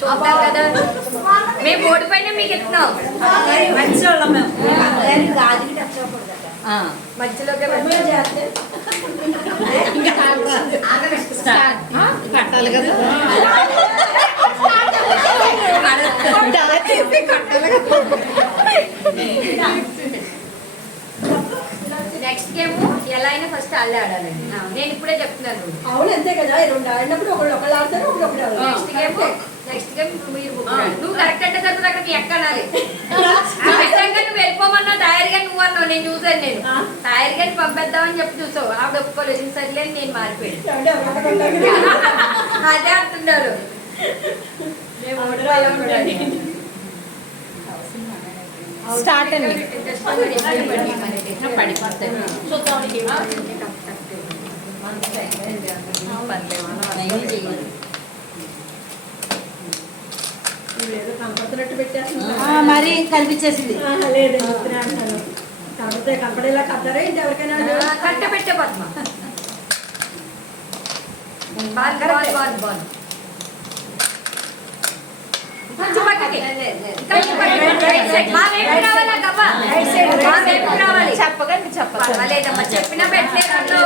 చూద్దాం కదా. మేము ఓడిపోయినా మీకు ఇస్తున్నాం. మంచి వాళ్ళం మేము. మధ్యలోకి కట్టాలి కదా. నెక్స్ట్ గేమ్ ఎలా అయినా ఫస్ట్ అల్లే ఆడాలండి. నేను ఇప్పుడే చెప్తున్నాను. అవును అంతే కదా. రెండు ఆడినప్పుడు ఒకళ్ళు ఆడతారు, ఒకళ్ళు నెక్స్ట్ గేమ్ మీరు నువ్వు కరెక్ట్ అంటే తర్వాత అక్కడ మీ ఎక్కడాలి. నువ్వు వెళ్ళిపోమన్నా తయారుగా నువ్వు అన్నావు. నేను చూసాను. నేను తయారుగా పంపేద్దామని చెప్పి చూసావు. ఆవిడ ఒప్పుకోలేదు. సరిలేదు నేను మారిపోయాను. అదే అంటున్నారు. స్టార్ట్ అండి. మరి కనిపించేసింది. లేదు కాకపోతే కనపడేలా కట్టారా ఏంటి ఎవరికైనా? కట్ట పెట్టే Padma ball ball ball ball చెప్పకండి చెప్పలేదమ్మా. చెప్పినా పెట్టలేదు.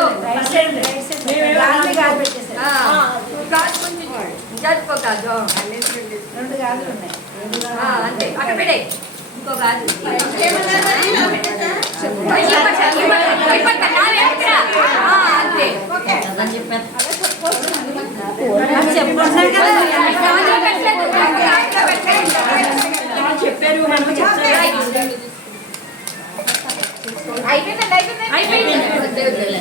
జరుపుకోకాదు అంతే. అక్కడ పెట్టే ఇంకో కాదు. చెప్పారు అయిపోయిందండి. అయిపోయింది.